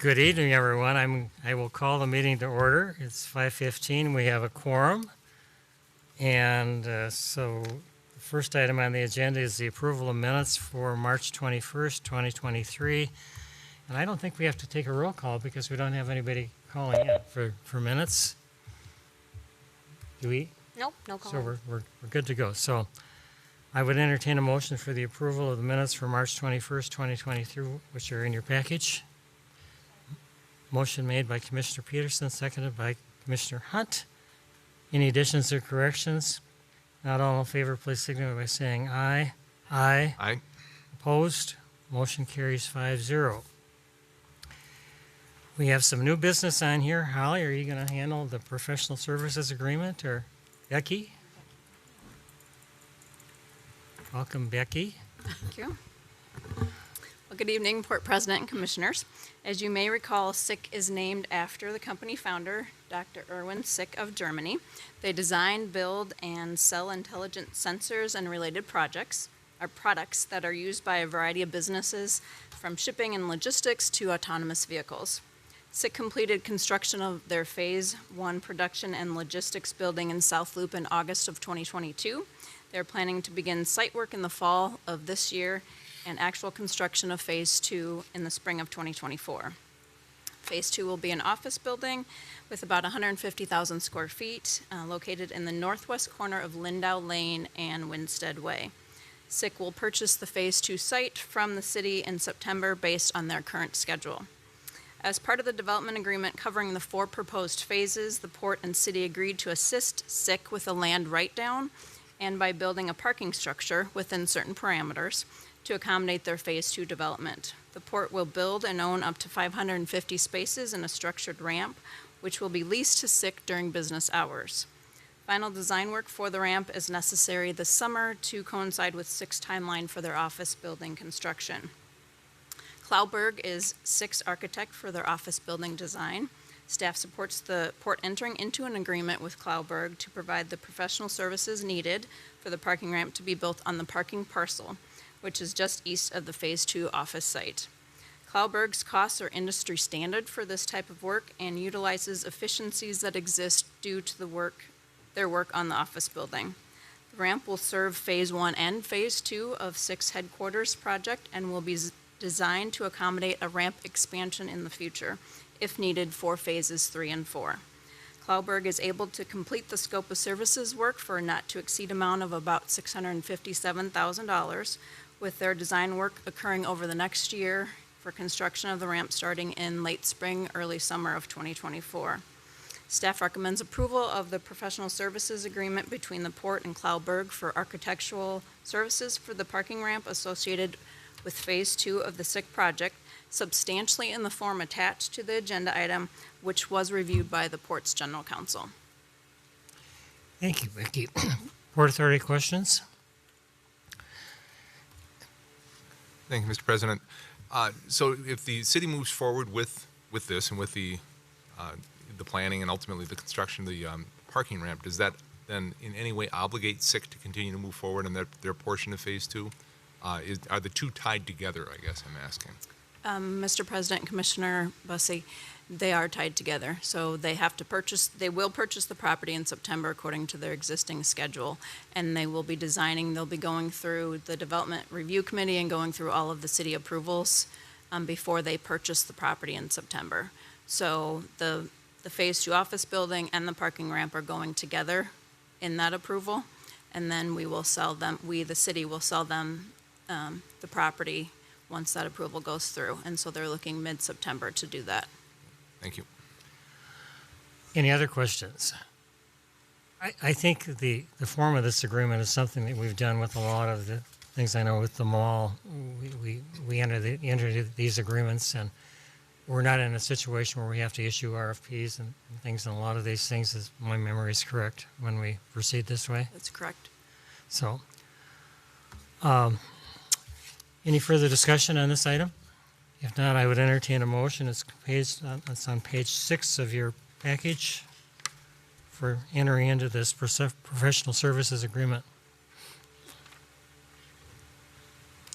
Good evening, everyone. I will call the meeting to order. It's 5:15. We have a quorum. And so the first item on the agenda is the approval of minutes for March 21st, 2023. And I don't think we have to take a roll call because we don't have anybody calling in for minutes. Do we? Nope, no call. So we're good to go. So I would entertain a motion for the approval of the minutes for March 21st, 2023, which are in your package. Motion made by Commissioner Peterson, seconded by Commissioner Hunt. Any additions or corrections? Not all in favor, please signify by saying aye. Aye. Aye. Opposed? Motion carries 5-0. We have some new business on here. Holly, are you going to handle the professional services agreement, or Becky? Welcome, Becky. Thank you. Well, good evening, Port President and Commissioners. As you may recall, SICK is named after the company founder, Dr. Erwin SICK of Germany. They design, build, and sell intelligent sensors and related products that are used by a variety of businesses, from shipping and logistics to autonomous vehicles. SICK completed construction of their Phase 1 production and logistics building in South Loop in August of 2022. They're planning to begin site work in the fall of this year and actual construction of Phase 2 in the spring of 2024. Phase 2 will be an office building with about 150,000 square feet, located in the northwest corner of Lindau Lane and Winstead Way. SICK will purchase the Phase 2 site from the city in September based on their current schedule. As part of the development agreement covering the 4 proposed phases, the port and city agreed to assist SICK with a land write-down and by building a parking structure within certain parameters to accommodate their Phase 2 development. The port will build and own up to 550 spaces in a structured ramp, which will be leased to SICK during business hours. Final design work for the ramp is necessary this summer to coincide with SICK's timeline for their office building construction. Clow Berg is SICK's architect for their office building design. Staff supports the port entering into an agreement with Clow Berg to provide the professional services needed for the parking ramp to be built on the parking parcel, which is just east of the Phase 2 office site. Clow Berg's costs are industry standard for this type of work and utilizes efficiencies that exist due to their work on the office building. The ramp will serve Phase 1 and Phase 2 of SICK's headquarters project and will be designed to accommodate a ramp expansion in the future, if needed, for Phases 3 and 4. Clow Berg is able to complete the scope of services work for a not-to-exceed amount of about $657,000, with their design work occurring over the next year for construction of the ramp starting in late spring, early summer of 2024. Staff recommends approval of the professional services agreement between the port and Clow Berg for architectural services for the parking ramp associated with Phase 2 of the SICK project, substantially in the form attached to the agenda item, which was reviewed by the port's general counsel. Thank you, Becky. Port Authority questions? Thank you, Mr. President. So if the city moves forward with this and with the planning and ultimately the construction of the parking ramp, does that then in any way obligate SICK to continue to move forward in their portion of Phase 2? Are the two tied together, I guess I'm asking? Mr. President and Commissioner Bussey, they are tied together. So they will purchase the property in September according to their existing schedule, and they'll be going through the Development Review Committee and going through all of the city approvals before they purchase the property in September. So the Phase 2 office building and the parking ramp are going together in that approval, and then the city will sell them the property once that approval goes through. And so they're looking mid-September to do that. Thank you. Any other questions? I think the form of this agreement is something that we've done with a lot of the things. I know with the mall, we enter these agreements, and we're not in a situation where we have to issue RFPs and things, and a lot of these things, if my memory is correct, when we proceed this way. That's correct. So, any further discussion on this item? If not, I would entertain a motion. It's on page 6 of your package for entering into this professional services agreement.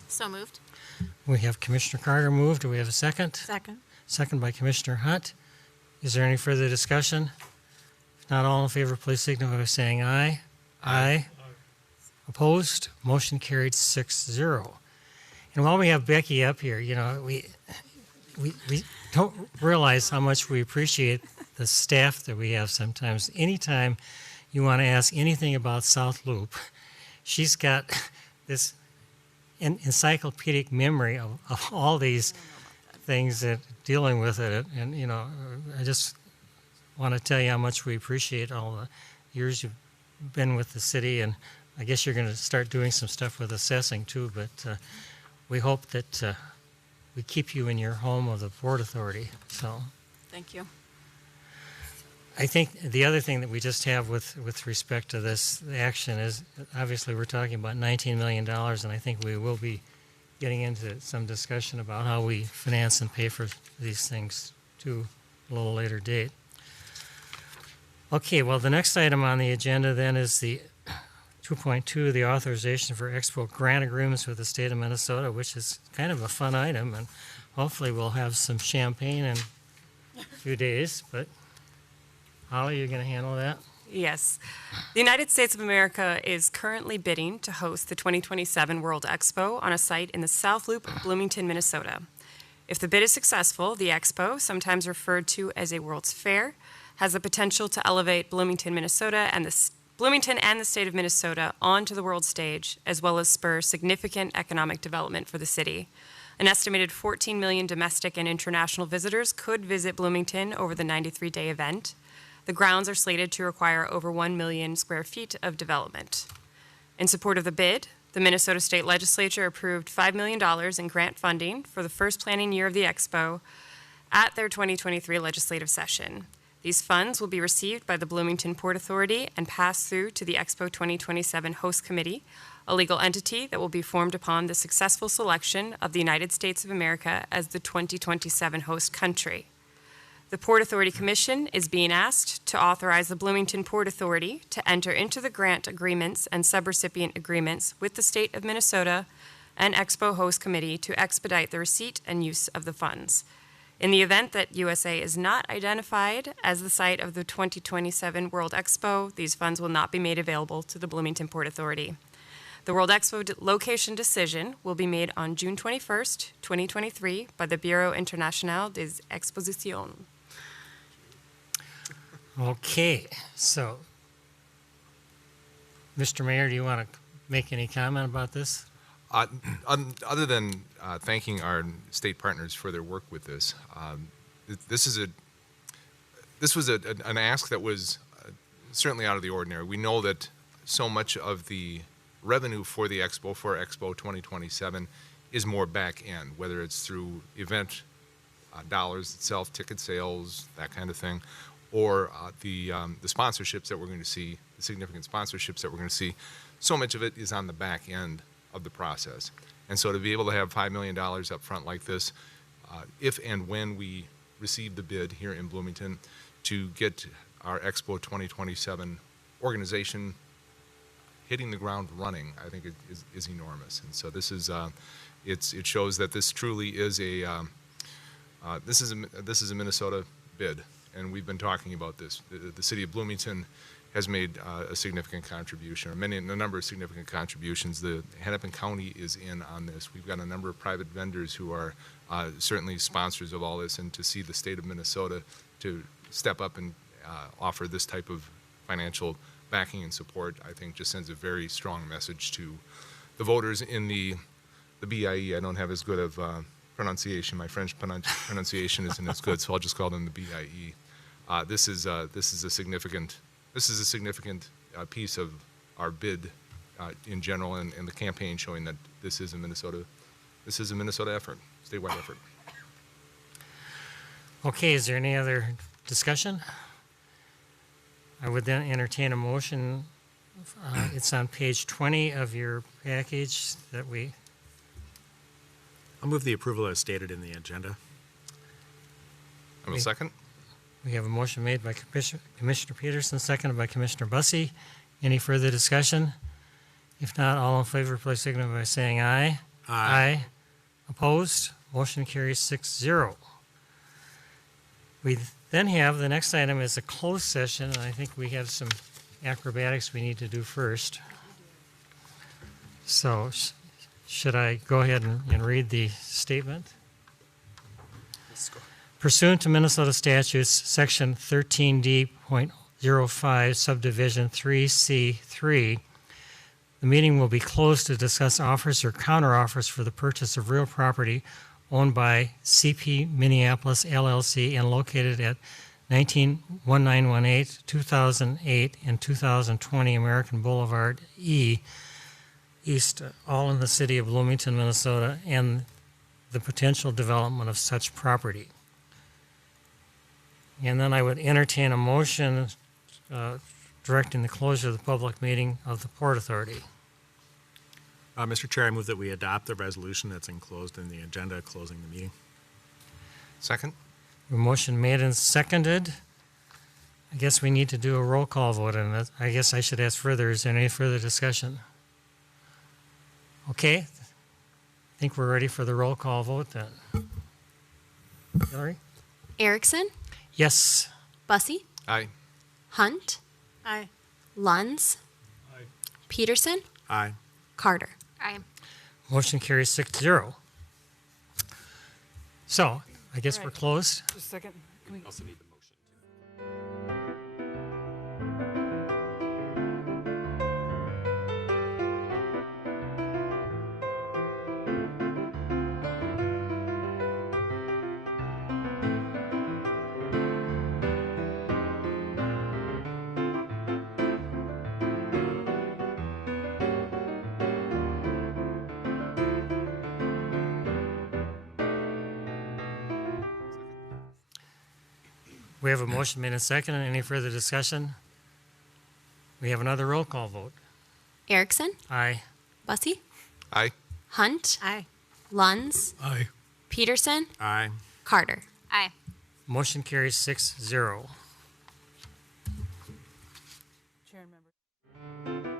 So moved. We have Commissioner Carter moved. Do we have a second? Second. second by Commissioner Hunt. Is there any further discussion? If not, all in favor, please signify by saying aye. Aye. Opposed? Motion carried 6-0. And while we have Becky up here, you know, we don't realize how much we appreciate the staff that we have sometimes. Anytime you want to ask anything about South Loop, she's got this encyclopedic memory of all these things that dealing with it. And, you know, I just want to tell you how much we appreciate all the years you've been with the city. And I guess you're going to start doing some stuff with assessing too, but we hope that we keep you in your home of the Port Authority. So Thank you. I think the other thing that we just have with respect to this action is, obviously we're talking about $19 million, and I think we will be getting into some discussion about how we finance and pay for these things to a little later date. Okay, well, the next item on the agenda then is the 2.2, the authorization for Expo grant agreements with the state of Minnesota, which is kind of a fun item, and hopefully we'll have some champagne in a few days, but Holly, you're going to handle that? Yes. The United States of America is currently bidding to host the 2027 World Expo on a site in the South Loop of Bloomington, Minnesota. If the bid is successful, the Expo, sometimes referred to as a World's Fair, has the potential to elevate Bloomington, Minnesota and the state of Minnesota onto the world stage, as well as spur significant economic development for the city. An estimated 14 million domestic and international visitors could visit Bloomington over the 93-day event. The grounds are slated to require over 1 million square feet of development. In support of the bid, the Minnesota State Legislature approved $5 million in grant funding for the first planning year of the Expo at their 2023 legislative session. These funds will be received by the Bloomington Port Authority and pass through to the Expo 2027 Host Committee, a legal entity that will be formed upon the successful selection of the United States of America as the 2027 host country. The Port Authority Commission is being asked to authorize the Bloomington Port Authority to enter into the grant agreements and subrecipient agreements with the state of Minnesota and Expo Host Committee to expedite the receipt and use of the funds. In the event that USA is not identified as the site of the 2027 World Expo, these funds will not be made available to the Bloomington Port Authority. The World Expo location decision will be made on June 21st, 2023 by the Bureau International des Expositions. Okay, so, Mr. Mayor, do you want to make any comment about this? Other than thanking our state partners for their work with this, this was an ask that was certainly out of the ordinary. We know that so much of the revenue for the Expo, for Expo 2027, is more back end, whether it's through event dollars itself, ticket sales, that kind of thing, or the sponsorships that we're going to see, the significant sponsorships that we're going to see. So much of it is on the back end of the process. And so to be able to have $5 million up front like this, if and when we receive the bid here in Bloomington, to get our Expo 2027 organization hitting the ground running, I think is enormous. And so this is, it shows that this truly is this is a Minnesota bid. And we've been talking about this. The city of Bloomington has made a significant contribution, or a number of significant contributions. The Hennepin County is in on this. We've got a number of private vendors who are certainly sponsors of all this, and to see the state of Minnesota to step up and offer this type of financial backing and support, I think just sends a very strong message to the voters in the BIE. I don't have as good of pronunciation. My French pronunciation isn't as good, so I'll just call them the BIE. This is a significant piece of our bid in general, and the campaign showing that this is a Minnesota effort, statewide effort. Okay, is there any other discussion? I would then entertain a motion. It's on page 20 of your package that we. I'll move the approval as stated in the agenda. I will second. We have a motion made by Commissioner Peterson, seconded by Commissioner Bussey. Any further discussion? If not, all in favor, please signify by saying aye. Aye. Opposed? Motion carries 6-0. We then have, the next item is a closed session, and I think we have some acrobatics we need to do first. So, should I go ahead and read the statement? Pursuant to Minnesota statutes, section 13D.05, subdivision 3C3, the meeting will be closed to discuss offers or counteroffers for the purchase of real property owned by CP Minneapolis LLC and located at 191918, 2008, and 2020 American Boulevard East, all in the city of Bloomington, Minnesota, and the potential development of such property. And then I would entertain a motion directing the closure of the public meeting of the Port Authority. Mr. Chair, I move that we adopt the resolution that's enclosed in the agenda closing the meeting. Second? A motion made and seconded. I guess we need to do a roll call vote, and I guess I should ask further, is there any further discussion? Okay, I think we're ready for the roll call vote then. Hillary? Erickson, Yes. Bussey, Aye. Hunt, Aye. Lunds, Peterson, Aye. Carter. Aye. Motion carries 6-0. So, I guess we're closed. Just a second. Can we Also need the motion. We have a motion made and seconded. Any further discussion? We have another roll call vote. Erickson, Aye. Bussey, Aye. Hunt, Aye. Lunds, Aye. Peterson, Aye. Carter. Aye. Motion carries 6-0. Chair and member?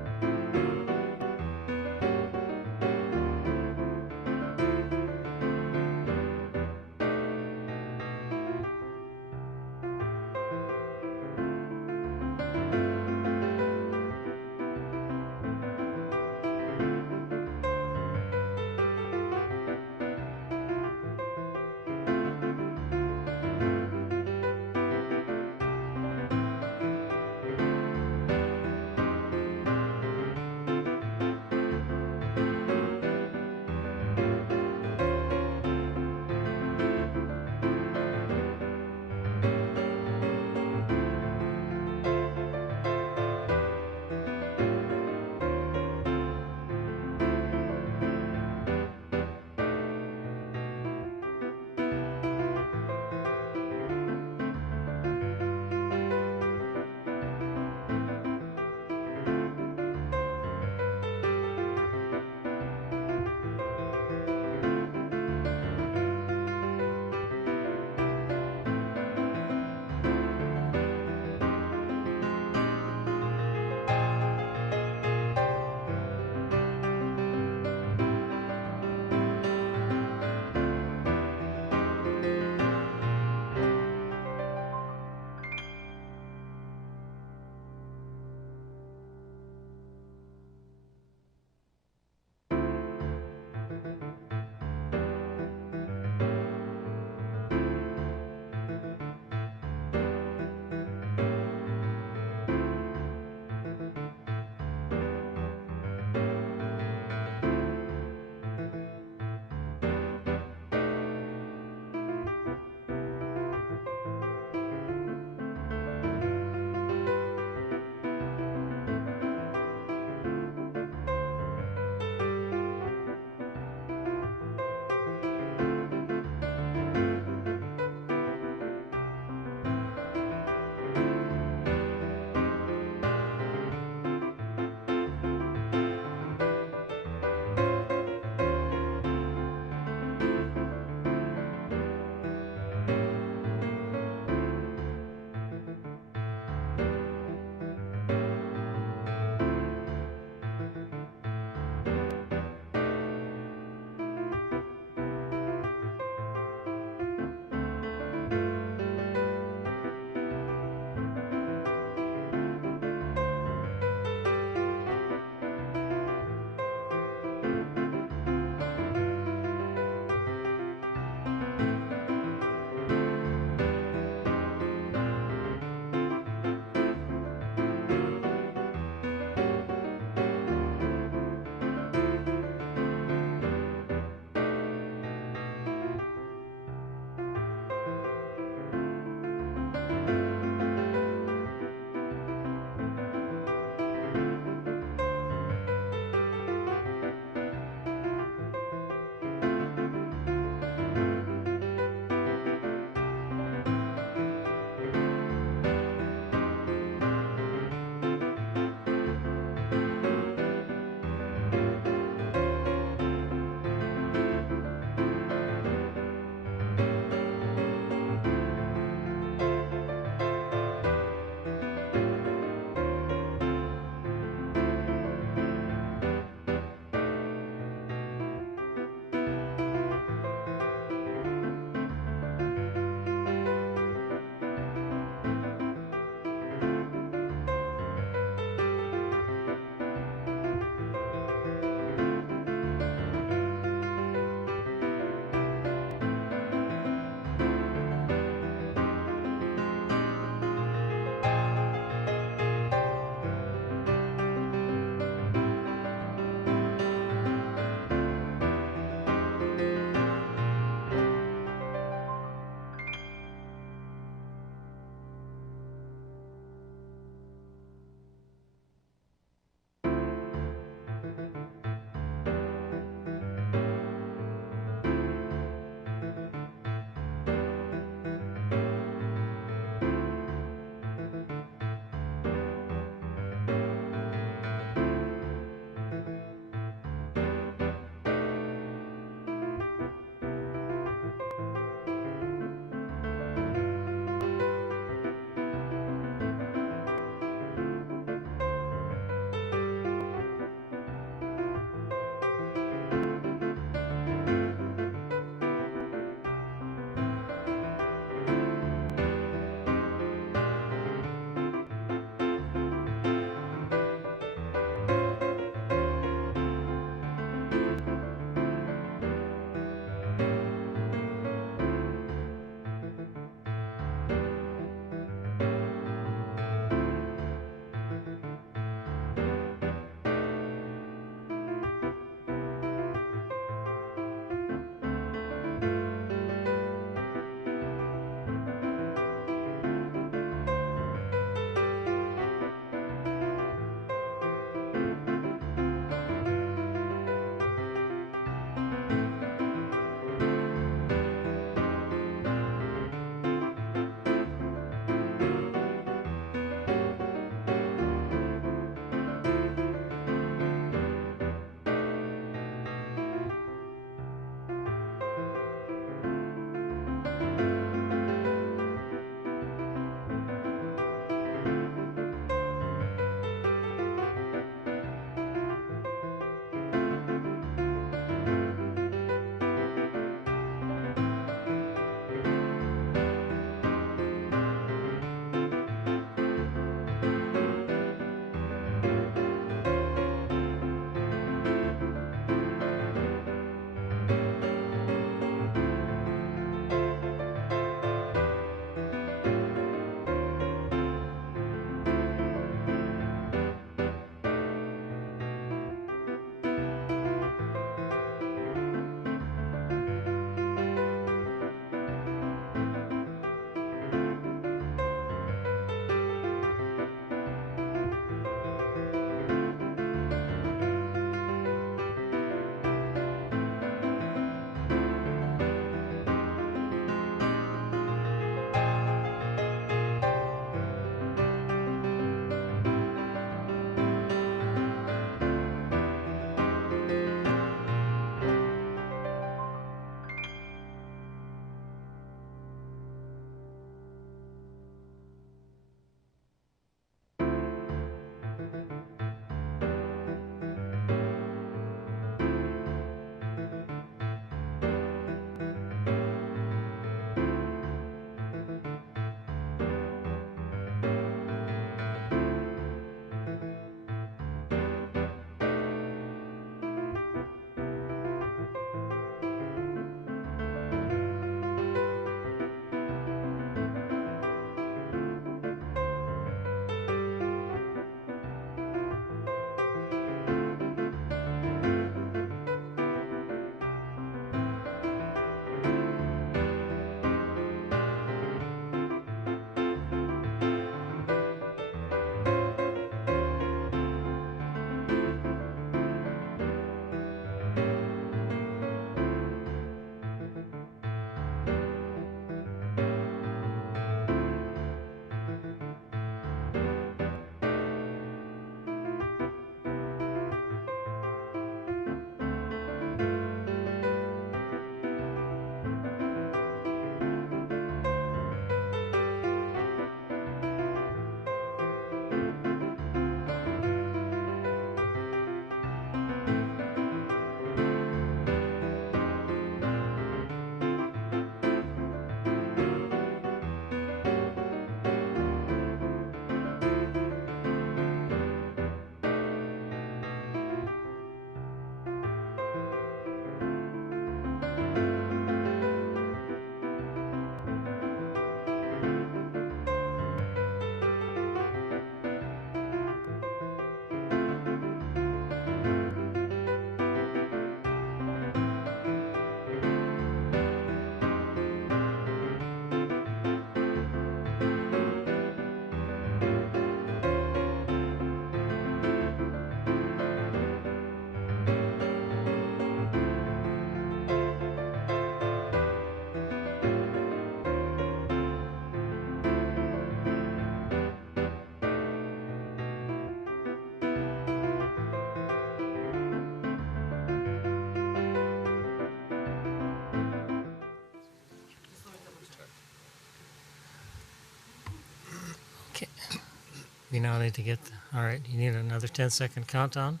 We now need to get, all right, you need another 10-second countdown?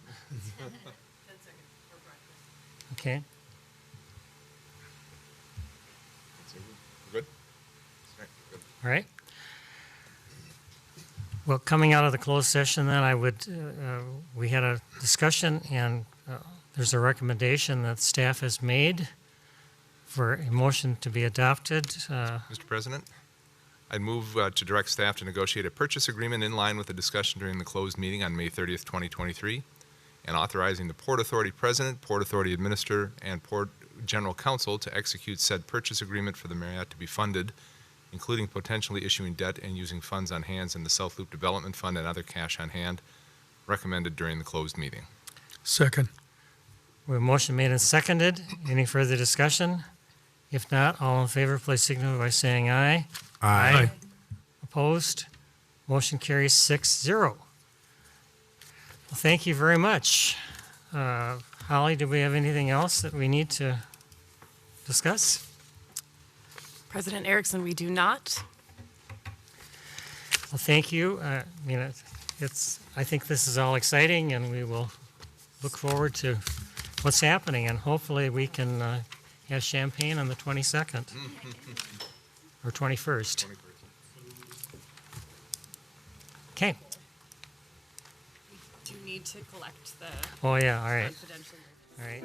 Okay. Good? All right, good. All right. Well, coming out of the closed session then, we had a discussion and there's a recommendation that staff has made for a motion to be adopted. Mr. President, I'd move to direct staff to negotiate a purchase agreement in line with the discussion during the closed meeting on May 30th, 2023, and authorizing the Port Authority President, Port Authority Administrator, and Port General Counsel to execute said purchase agreement for the Marriott to be funded, including potentially issuing debt and using funds on hand in the South Loop Development Fund and other cash on hand, recommended during the closed meeting. Second. We have a motion made and seconded. Any further discussion? If not, all in favor, please signify by saying aye. Aye. Opposed? Motion carries 6-0. Well, thank you very much. Holly, do we have anything else that we need to discuss? President Erickson, we do not. Well, thank you. I think this is all exciting, and we will look forward to what's happening, and hopefully we can have champagne on the 22nd or 21st. Okay. We do need to collect the Oh, yeah, all right. confidential. All right.